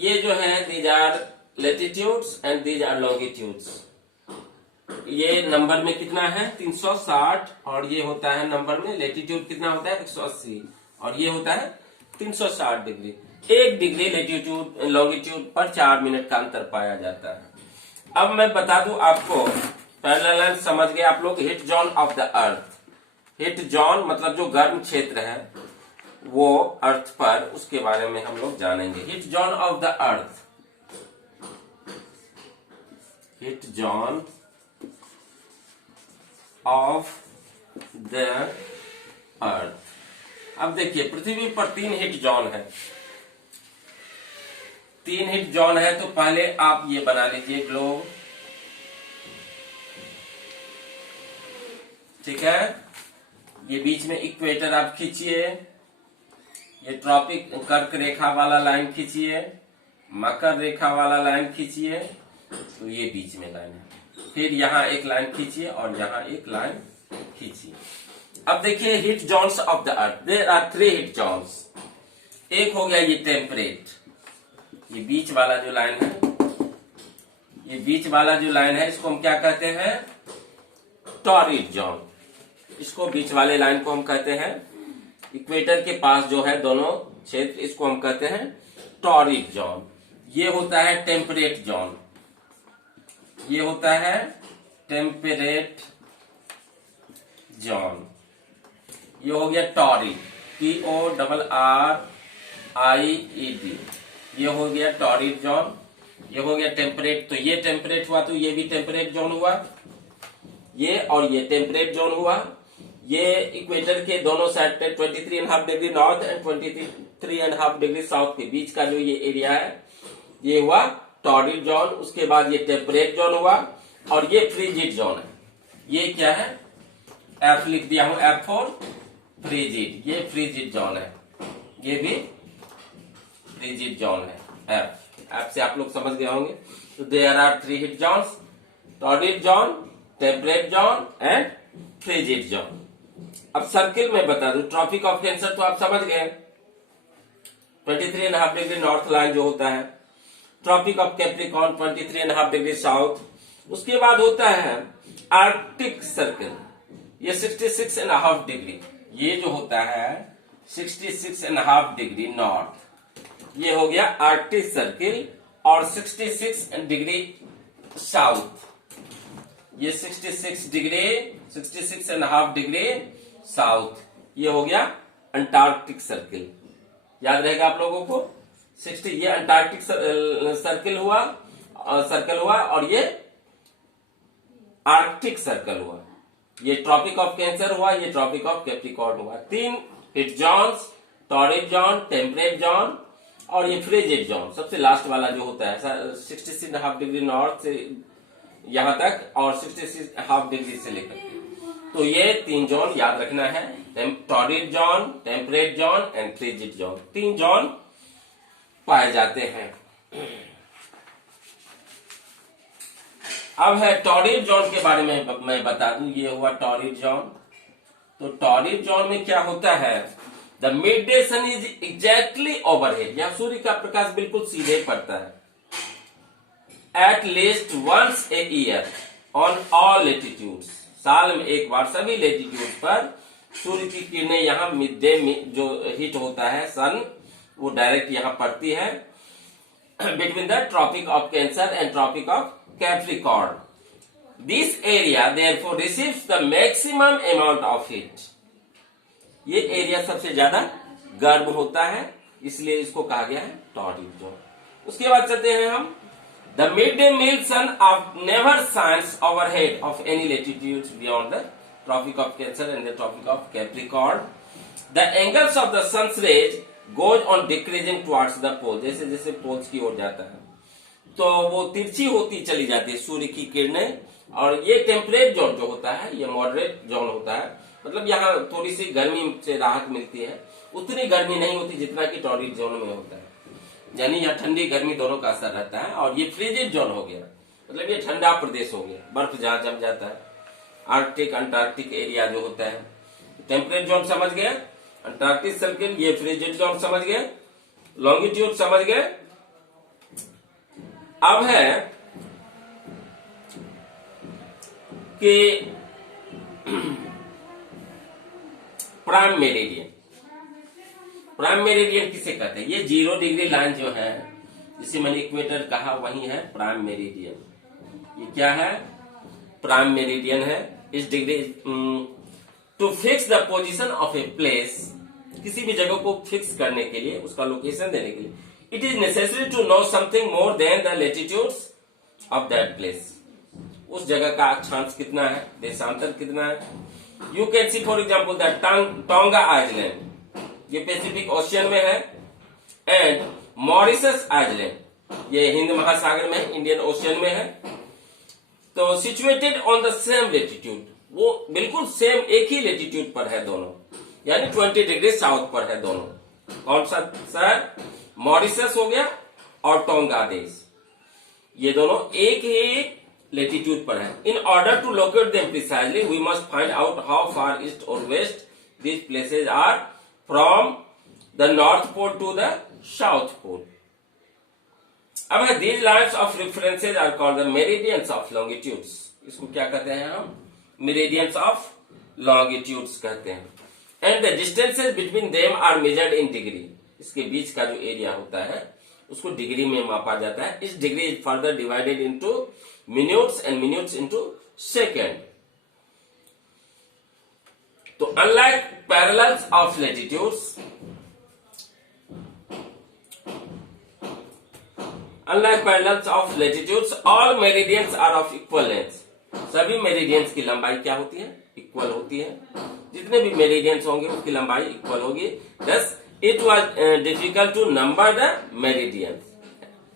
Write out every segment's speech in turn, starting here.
ये जो है these are latitudes and these are longitudes. ये नंबर में कितना है 360 और ये होता है नंबर में लेटिट्यूड कितना होता है 180 और ये होता है 360 डिग्री। 1 डिग्री लेटिट्यूड लॉन्गिट्यूड पर 4 मिनट का अंतर पाया जाता है। अब मैं बता दूं आपको, पहला लाइन समझ गए आप लोग, heat zone of the earth. Heat zone मतलब जो गर्म क्षेत्र है वो अर्थ पर, उसके बारे में हम लोग जानेंगे। Heat zone of the earth, heat zone of the अर्थ। अब देखिए पृथ्वी पर 3 हीट जोन है। 3 हीट जोन है तो पहले आप ये बना लीजिए ग्लोब, ठीक है। ये बीच में इक्वेटर आप खींचिए, ये ट्रॉपिक कर्क रेखा वाला लाइन खींचिए, मकर रेखा वाला लाइन खींचिए, तो ये बीच में लाइन है। फिर यहाँ एक लाइन खींचिए और यहाँ एक लाइन खींचिए। अब देखिए heat zones of the earth, there are 3 heat zones. एक हो गया ये टेम्परेट, ये बीच वाला जो लाइन है, ये बीच वाला जो लाइन है इसको हम क्या कहते हैं टॉरिड जोन। इसको बीच वाले लाइन को हम कहते हैं, इक्वेटर के पास जो है दोनों क्षेत्र, इसको हम कहते हैं टॉरिड जोन। ये होता है टेम्परेट जोन, ये होता है टेम्परेट जोन। ये हो गया टॉरिड, TORRIED, ये हो गया टॉरिड जोन। ये हो गया टेम्परेट, तो ये टेम्परेट हुआ तो ये भी टेम्परेट जोन हुआ, ये और ये टेम्परेट जोन हुआ। ये इक्वेटर के दोनों साइड पे 23.5 degree north and 23.5 degree south के बीच का जो ये एरिया है ये हुआ टॉरिड जोन। उसके बाद ये टेम्परेट जोन हुआ और ये फ्रीजिड जोन है। ये क्या है, एफ लिख दिया हूं, एफ फॉर फ्रीजिड, ये फ्रीजिड जोन है, ये भी फ्रीजिड जोन है। एफ से आप लोग समझ गए होंगे। तो there are 3 heat zones, torrid zone, temperate zone and frigid zone. अब सर्किल में बता दूं, ट्रॉपिक ऑफ कैंसर तो आप समझ गए, 23.5 डिग्री नॉर्थ लाइन जो होता है, tropic of Capricorn 23.5 degree south. उसके बाद होता है आर्कटिक सर्किल, ये 66.5 डिग्री, ये जो होता है 66.5 डिग्री नॉर्थ, ये हो गया आर्कटिक सर्किल। और 66 डिग्री साउथ, ये 66.5 डिग्री साउथ, ये हो गया अंटार्कटिक सर्किल। याद रहेगा आप लोगों को, 60 ये अंटार्कटिक सर्किल हुआ और ये आर्कटिक सर्कल हुआ। ये ट्रॉपिक ऑफ कैंसर हुआ, ये ट्रॉपिक ऑफ कैप्रिकॉर्न हुआ। 3 heat zones, torrid zone, temperate zone और ये फ्रीजिड जोन, सबसे लास्ट वाला जो होता है 66.5 डिग्री नॉर्थ से यहां तक और 66.5 डिग्री से लेकर। तो ये 3 जोन याद रखना है, torrid zone, temperate zone and frigid zone. 3 zone पाए जाते हैं। अब है टॉरिड जोन के बारे में मैं बता दूं, ये हुआ टॉरिड जोन। तो टॉरिड जोन में क्या होता है, the mid day sun is exactly overhead, यहां सूर्य का प्रकाश बिल्कुल सीधे पड़ता है। At least once a year on all latitudes, साल में एक बार सभी लेटीट्यूड पर सूर्य की किरणें यहाँ मिड डे में जो हीट होता है सन, वो डायरेक्ट यहाँ पड़ती है between the tropic of Cancer and tropic of Capricorn. This area therefore receives the maximum amount of heat, ये एरिया सबसे ज्यादा गर्म होता है, इसलिए इसको कहा गया है टॉरिड जोन। उसके बाद चलते हैं हम, the midday meal sun never shines overhead of any latitudes beyond the tropic of Cancer and the tropic of Capricorn. The angles of the sun's rays goes on decreasing towards the pole, जैसे जैसे poles की ओर जाता है तो वो तिरछी होती चली जाती है सूर्य की किरणें। और ये टेम्परेट जोन जो होता है ये मॉडरेट जोन होता है, मतलब यहाँ थोड़ी सी गर्मी से राहत मिलती है, उतनी गर्मी नहीं होती जितना कि टॉरिड जोन में होता है, यानी यहाँ ठंडी गर्मी दोनों का असर रहता है। और ये फ्रीजिड जोन हो गया, मतलब ये ठंडा प्रदेश हो गया, बर्फ जहां जम जाता है, आर्कटिक अंटार्कटिक एरिया जो होता है। टेम्परेट जोन समझ गए, अंटार्कटिक सर्किल, ये फ्रीजिड जोन समझ गए, लॉन्गिट्यूड समझ गए, अब है कि प्राइम मेरिडियन। प्राइम मेरिडियन किसे कहते हैं? ये 0 डिग्री लाइन जो है, जिसे मैंने इक्वेटर कहा, वही है प्राइम मेरिडियन। ये क्या है? प्राइम मेरिडियन है। इस degree to fix the position of a place, किसी भी जगह को फिक्स करने के लिए, उसका लोकेशन देने के लिए, it is necessary to know something more than the latitudes of that place. उस जगह का अक्षांश कितना है, देशांतर कितना है। You can see for example that Tonga island, ये पैसिफिक ओशियन में है, एंड मॉरिशस आइलैंड, ये हिंद महासागर में है, इंडियन ओशियन में है। तो situated on the same latitude, वो बिल्कुल सेम एक ही लेटीट्यूड पर है दोनों, यानी 20 डिग्री साउथ पर है दोनों। कौन सा सर? मॉरिशस हो गया और टोंगा देश, ये दोनों एक ही लेटीट्यूड पर है। In order to locate them precisely we must find out how far east और west these places are from the north pole to the south pole. अब है these lines of references are called the meridians of longitudes. इसको क्या कहते हैं हम? Meridians of longitudes कहते हैं। And the distances between them are measured in degree, इसके बीच का जो एरिया होता है उसको डिग्री में मापा जाता है। इस degree is further divided into minutes and minutes into second. तो unlike parallels of latitudes, unlike parallels of latitudes, all meridians are of equal length. सभी मेरिडियंस की लंबाई क्या होती है? इक्वल होती है। जितने भी मेरिडियंस होंगे उसकी लंबाई इक्वल होगी। thus it was difficult to number the meridians.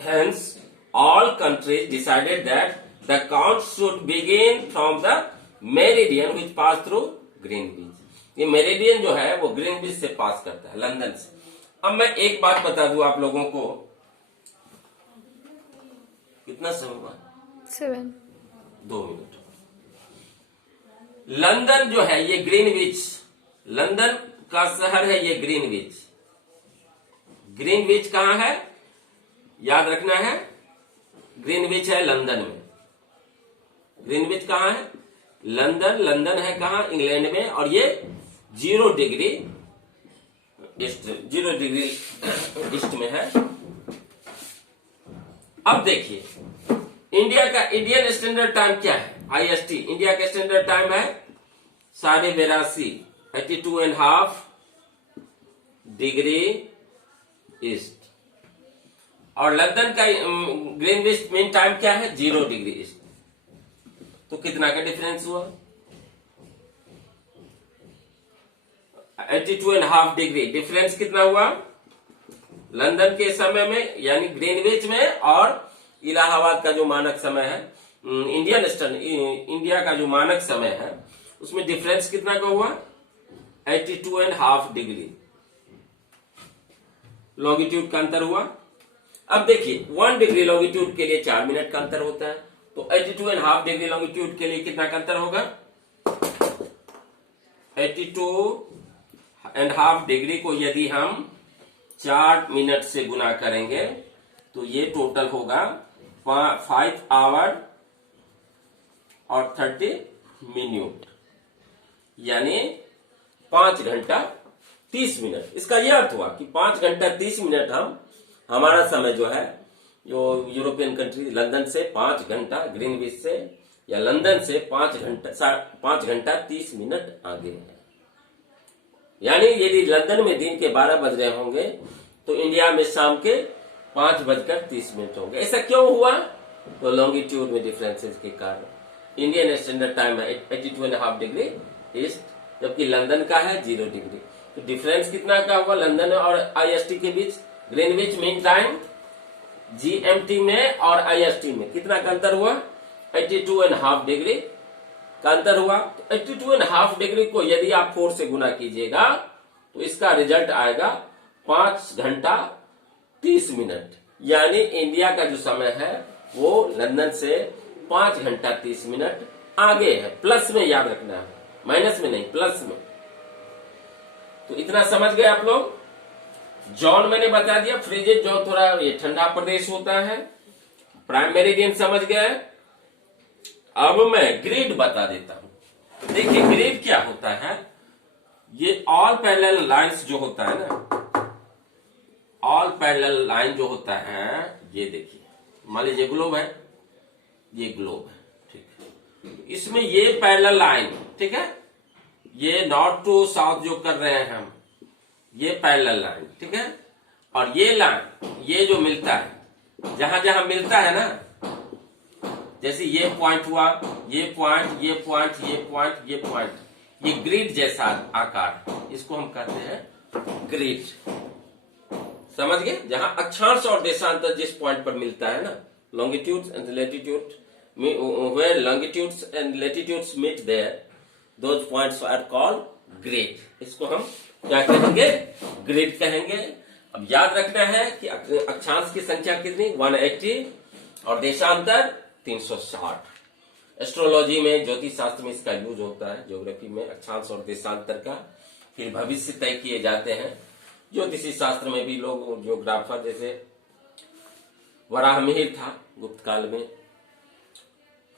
Hence, all countries decided that the count should begin from the meridian which passed through Greenwich. ये मेरिडियन जो है वो ग्रीनविच से पास करता है, लंदन से। अब मैं एक बात बता दूं आप लोगों को, कितना समय हुआ? 7 2 मिनट। लंदन जो है ये ग्रीनविच, लंदन का शहर है ये ग्रीनविच। ग्रीनविच कहां है? याद रखना है, ग्रीनविच है लंदन में। ग्रीनविच कहां है? लंदन। लंदन है कहां? इंग्लैंड में। और ये 0 डिग्री ईस्ट, 0 डिग्री ईस्ट में है। अब देखिए इंडिया का इंडियन स्टैंडर्ड टाइम क्या है? IST। इंडिया का स्टैंडर्ड टाइम है 82.5, 82.5 डिग्री ईस्ट। और लंदन का ग्रीनविच मीन टाइम क्या है? 0 डिग्री ईस्ट। तो कितना का डिफरेंस हुआ? 82.5 डिग्री। डिफरेंस कितना हुआ? लंदन के समय में यानी ग्रीनविच में, और इलाहाबाद का जो मानक समय है, इंडिया का जो मानक समय है, उसमें डिफरेंस कितना का हुआ? 82.5 डिग्री लॉन्गिट्यूड का अंतर हुआ। अब देखिए 1 डिग्री लॉन्गिट्यूड के लिए 4 मिनट का अंतर होता है, तो 82.5 डिग्री लॉन्गिट्यूड के लिए कितना का अंतर होगा? 82.5 डिग्री को यदि हम 4 मिनट से गुना करेंगे तो ये टोटल होगा 5 आवर और 30 मिनट, यानी 5 घंटा 30 मिनट। इसका यह अर्थ हुआ कि 5 घंटा 30 मिनट हमारा समय जो है, जो यूरोपियन कंट्री लंदन से 5 घंटा, ग्रीनविच से या लंदन से 5 घंटा 30 मिनट आगे है। यानी यदि लंदन में दिन के 12 बज रहे होंगे तो इंडिया में शाम के 5:30 होंगे। ऐसा क्यों हुआ? तो लॉन्गिट्यूड में डिफरेंसेस के कारण। इंडियन स्टैंडर्ड टाइम है 82.5 डिग्री ईस्ट, जबकि लंदन का है 0 डिग्री। तो डिफरेंस कितना का हुआ लंदन और IST के बीच? ग्रीनविच मीन टाइम GMT में और IST में कितना का अंतर हुआ? 82.5 डिग्री का अंतर हुआ। तो 82.5 डिग्री को यदि आप 4 से गुना कीजिएगा तो इसका रिजल्ट आएगा 5 घंटा 30 मिनट। यानी इंडिया का जो समय है वो लंदन से 5 घंटा 30 मिनट आगे है। प्लस में याद रखना है, माइनस में नहीं, प्लस में। तो इतना समझ गए आप लोग। जॉन मैंने बता दिया, फ्रिजिड जो थोड़ा ये ठंडा प्रदेश होता है, प्राइम मेरिडियन समझ गए। अब मैं ग्रिड बता देता हूं। देखिए ग्रिड क्या होता है, ये ऑल पैरेलल लाइंस जो होता है ना, ऑल पैरेलल लाइन जो होता है, ये देखिए मान लीजिए ग्लोब है, ये ग्लोब है, ठीक है, इसमें ये पैरेलल लाइन, ठीक है, ये नॉर्थ टू साउथ जो कर रहे हैं हम, ये पैरेलल लाइन, ठीक है, और ये लाइन, ये जो मिलता है, जहां जहां मिलता है ना, जैसे ये पॉइंट हुआ, ये पॉइंट, ये पॉइंट, ये पॉइंट, ये पॉइंट, ये ग्रिड जैसा आकार, इसको हम कहते हैं ग्रिड। समझ गए? जहां अक्षांश और देशांतर जिस पॉइंट पर मिलता है ना, longitude and latitude, where longitudes and latitudes meet there, those points are called grid। इसको हम क्या कहेंगे? ग्रिड कहेंगे। अब याद रखना है कि अक्षांश की संख्या कितनी, 180, और देशांतर 360। एस्ट्रोलॉजी में, ज्योतिष शास्त्र में इसका यूज होता है। ज्योग्राफी में अक्षांश और देशांतर का फिर भविष्य तय किए जाते हैं। ज्योतिषी शास्त्र में भी लोग, ज्योग्राफर जैसे वराहमिहिर था गुप्त काल में,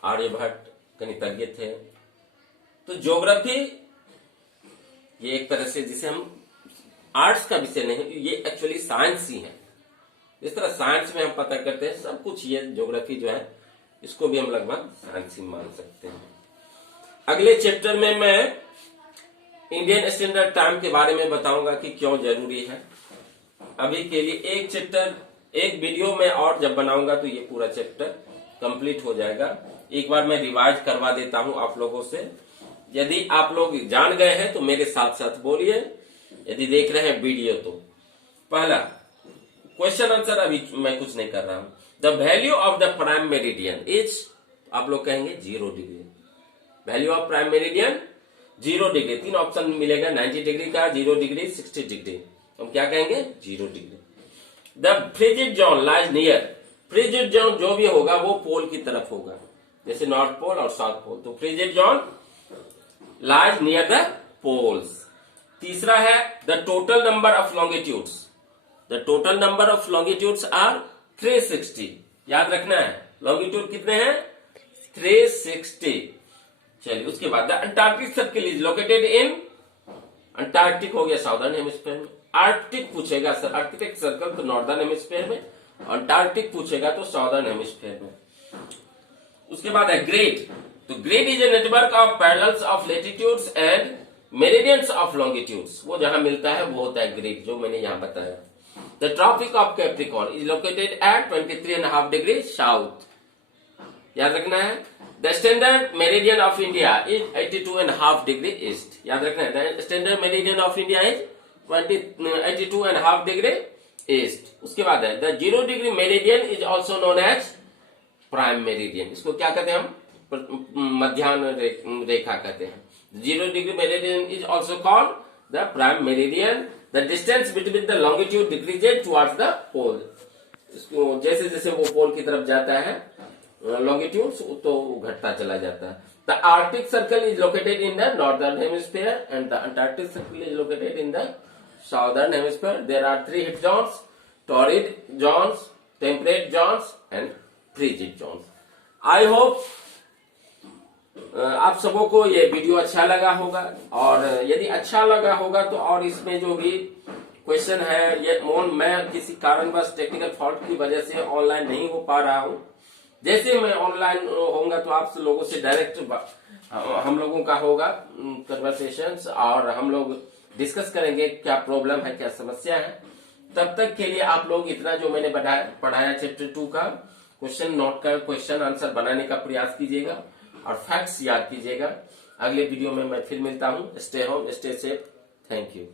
आर्यभट्ट गणितज्ञ थे। तो ज्योग्राफी ये एक तरह से, जिसे हम आर्ट्स का विषय नहीं, ये एक्चुअली साइंस ही है। इस तरह साइंस में हम पता करते हैं सब कुछ, ये ज्योग्राफी जो है इसको भी हम लगभग साइंस ही मान सकते हैं। अगले चैप्टर में मैं इंडियन स्टैंडर्ड टाइम के बारे में बताऊंगा कि क्यों जरूरी है। अभी के लिए एक चैप्टर, एक वीडियो में और जब बनाऊंगा तो ये पूरा चैप्टर कंप्लीट हो जाएगा। एक बार मैं रिवाइज करवा देता हूं आप लोगों से। यदि आप लोग जान गए हैं तो मेरे साथ साथ बोलिए, यदि देख रहे हैं वीडियो तो। पहला क्वेश्चन आंसर, अभी मैं कुछ नहीं कर रहा हूं। The value of the prime meridian is, आप लोग कहेंगे 0 degree. Value of prime meridian 0 degree. 3 option मिलेगा, 90 डिग्री का, 0 डिग्री, 60 डिग्री। हम क्या कहेंगे? 0 degree. The frigid zone lies near, frigid zone जो भी होगा वो पोल की तरफ होगा, जैसे नॉर्थ पोल और साउथ पोल। तो frigid zone lies near the poles. तीसरा है the total number of longitudes, the total number of longitudes are 360। याद रखना है, लॉन्गिट्यूड कितने हैं? 360। चलिए उसके बाद the Antarctic circle is located in, Antarctic हो गया साउदर्न हेमिस्फीयर में। आर्कटिक पूछेगा सर, आर्कटिक सर्कल तो नॉर्दर्न हेमिस्फीयर में, अंटार्कटिक पूछेगा तो साउदर्न हेमिस्फीयर में। उसके बाद है ग्रिड। तो grid is a network of parallels of latitudes and meridians of longitudes. वो जहां मिलता है वो होता है ग्रिड, जो मैंने यहां बताया। The tropic of Capricorn is located at 23.5 degree south. याद रखना है। The standard meridian of India is 82.5 degree east. याद रखना है, the standard meridian of India is 82.5 degree east. उसके बाद है the 0 degree meridian is also known as prime meridian. इसको क्या कहते हैं हम? मध्याह्न रेखा कहते हैं। 0 degree meridian is also called the prime meridian. The distance between the longitude decreases towards the pole. इसको जैसे जैसे वो पोल की तरफ जाता है लॉन्गिट्यूड, तो घटता चला जाता है। The Arctic circle is located in the northern hemisphere and the Antarctic circle is located in the southern hemisphere. There are 3 heat zones, torrid zones, temperate zones and frigid zones. I hope आप सबों को ये video अच्छा लगा होगा, और यदि अच्छा लगा होगा तो और इसमें जो भी क्वेश्चन है, ये मैं किसी कारणवश टेक्निकल फॉल्ट की वजह से ऑनलाइन नहीं हो पा रहा हूं। जैसे मैं ऑनलाइन होऊंगा तो आप लोगों से डायरेक्ट हम लोगों का होगा कन्वर्सेशंस, और हम लोग डिस्कस करेंगे क्या प्रॉब्लम है, क्या समस्या है। तब तक के लिए आप लोग इतना जो मैंने पढ़ाया चैप्टर 2 का क्वेश्चन नोट कर क्वेश्चन आंसर बनाने का प्रयास कीजिएगा और फैक्ट्स याद कीजिएगा। अगले वीडियो में मैं फिर मिलता हूं। Stay home, stay safe. Thank you.